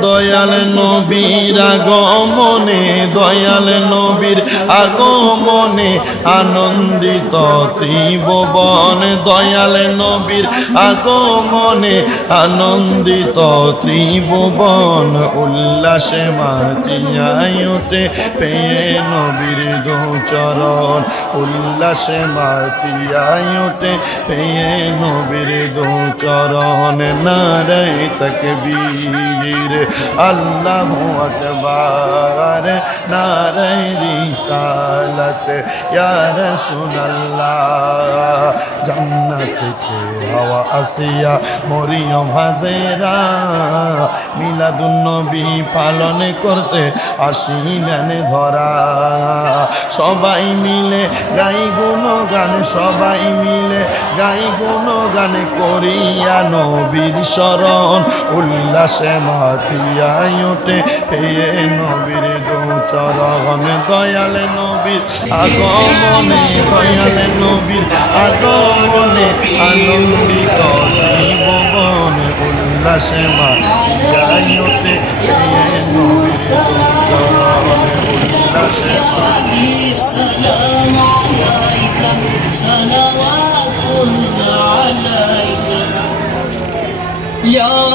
দয়াল নবীর আগমনে, দয়াল নবীর আগমনে আনন্দিত ত্রিভুবন। দয়াল নবীর আগমনে আনন্দিত ত্রিভুবন। উল্লাসে মাতিয়ায়তে পেয়ে নবীর দোচরণ। উল্লাসে মাতিয়ায়তে পেয়ে নবীর দোচরণ। নারাই তকবীর। আল্লাহ আকবার নারাই রিসালত, ইয়া রাসূলুল্লাহ। জান্নাত থেকে হাওয়া আসিয়া মরিয়ম হাজেরা মিলাদুন নবী পালন করতে আসিলেন ধরা। সবাই মিলে গাই গুণ গান সবাই মিলে গাই গুণ গান করিয়া নবীর শরণ, উল্লাসে মাতিয়াই ওঠে পেয়ে নবীর চরণ দয়ালে নবীর আগমনে দয়ালে নবীর আগমনে আনন্দিত জীবন উল্লাসে মাতিয়াই ওঠে পেয়ে নবীর চরণ উল্লাসে السلام عليك صلوات الله عليك يا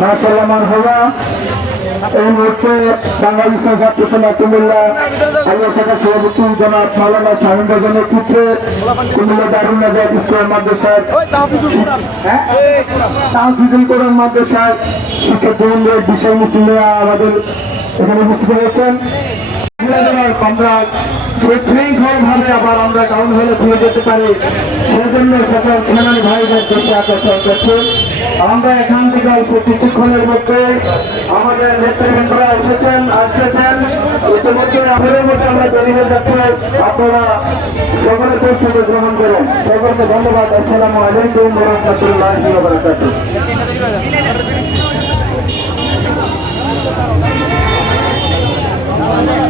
মাশাল্লাহ মারহাবা এই মুহূর্তে বাংলাদেশ ছাত্র সেনা কুমিল্লা আল্লাহ শাখা সভাপতি জনাব মাওলানা শাহিন রাজনের পুত্রে কুমিল্লা দারুল নাজাত ইসলাম মাদ্রাসার? তাহফিজুল কোরআন মাদ্রাসার শিক্ষার্থীবৃন্দের বিষয় মিছিল আমাদের এখানে উপস্থিত হয়েছেন আমরা সুশৃঙ্খল ভাবে আবার আমরা টাউন হলে ফিরে যেতে পারি। সেজন্য সকল সেনানী ভাইদের দেশে আকর্ষণ করছে। আমরা এখান থেকে অল্প কিছুক্ষণের মধ্যে আমাদের নেতৃবৃন্দরা এসেছেন, আসতেছেন। ইতিমধ্যে আমাদের মধ্যে আমরা বেরিয়ে যাচ্ছি। আপনারা সকলের প্রস্তুতি গ্রহণ করুন। সকলকে ধন্যবাদ। আসসালামু আলাইকুম রহমতুল্লাহ বারাকাতুহ আমাদের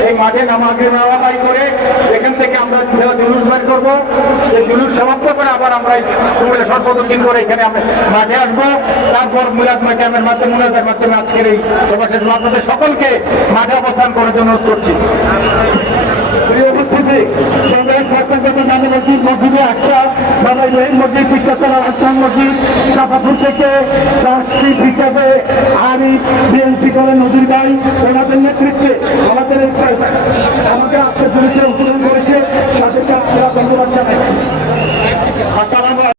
এই মাঠে নামাকে নামাবাই করে থেকে আমরা জুলুস বের করব? সেই জুলুস সমাপ্ত করে আবার আমরা সর্বদক্ষিণ করে এখানে আমরা মাঠে আসব। তারপর মুরাদ ক্যামের মাধ্যমে, মুরাদের মাধ্যমে আজকের এই সভা শেষ। আপনাদের সকলকে মাঠে অবস্থান করার জন্য করছি। উপস্থিতি সরকারি ছাত্রগত জামে মসজিদ, মসজিদে একটা বাবা ইব্রাহিম মসজিদ বিজ্ঞাতলা রাজস্থান মসজিদ সাফাপুর থেকে রাষ্ট্রীয় বিজ্ঞাপে আরিফ বিএনপি করে নজর ভাই ওনাদের নেতৃত্বে আমাদের আমাদের আজকে পুলিশে অংশগ্রহণ করেছে। তাদেরকে আপনারা ধন্যবাদ জানাই। আর